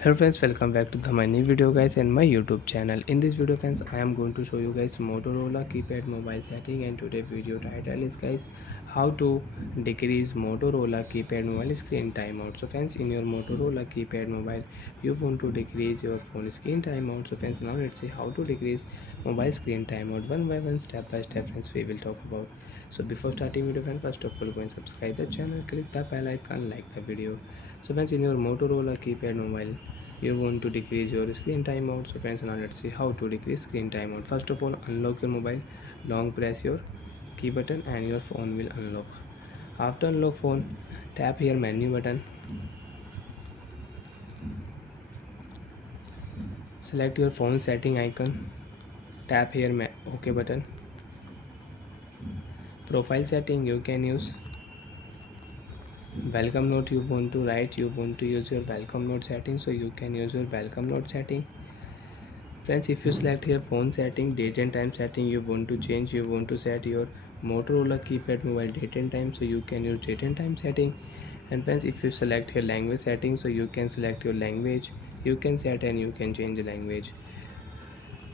Hello friends, welcome back to my new video guys and my YouTube channel. In this video friends, I am going to show you guys Motorola keypad mobile setting, and today video title is guys how to decrease Motorola keypad mobile screen timeout. So friends, in your Motorola keypad mobile you want to decrease your phone screen timeout. So friends, now let's see how to decrease mobile screen timeout one by one, step by step friends we will talk about. So before starting video friends, first of all go and subscribe the channel, click the bell icon, like the video. So friends, in your Motorola keypad mobile you want to decrease your screen timeout. So friends, now let's see how to decrease screen timeout. First of all, unlock your mobile, long press your key button and your phone will unlock. After unlock phone, tap here menu button, select your phone setting icon, tap here ok button. Profile setting you can use welcome note, you want to write, you want to use your welcome note setting, so you can use your welcome note setting. Friends, if you select here phone setting, date and time setting, you want to change, you want to set your Motorola keypad mobile date and time, so you can use date and time setting. And friends, if you select here language setting, so you can select your language, you can set and you can change the language.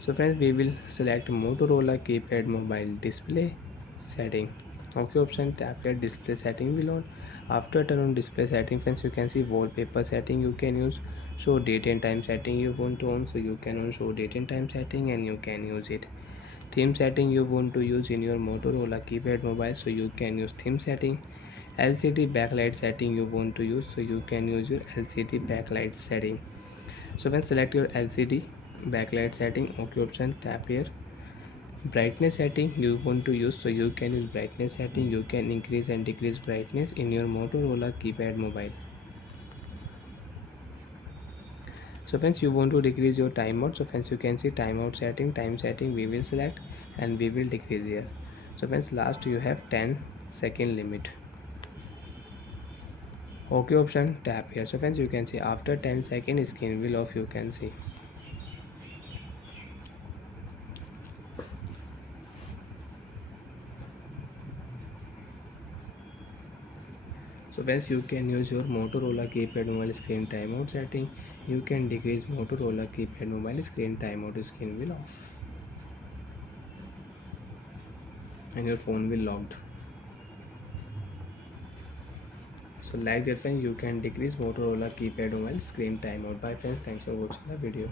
So friends, we will select Motorola keypad mobile display setting. Okay option, tap here display setting will on. After turn on display setting friends, you can see wallpaper setting you can use. Show date and time setting you want to on, so you can on show date and time setting and you can use it. Theme setting you want to use in your Motorola keypad mobile, so you can use theme setting. LCD backlight setting you want to use, so you can use your LCD backlight setting. So when select your LCD backlight setting, OK option, tap here brightness setting you want to use, so you can use brightness setting, you can increase and decrease brightness in your Motorola keypad mobile. So friends, you want to decrease your timeout, so friends you can see timeout setting, time setting we will select and we will decrease here. So friends, last you have 10-second limit. OK option, tap here. So friends, you can see after 10 seconds screen will off, you can see. So friends, you can use your Motorola keypad mobile screen timeout setting. You can decrease Motorola keypad mobile screen timeout, screen will off and your phone will locked. So like that friends, you can decrease Motorola keypad mobile screen timeout. Bye friends, thanks for watching the video.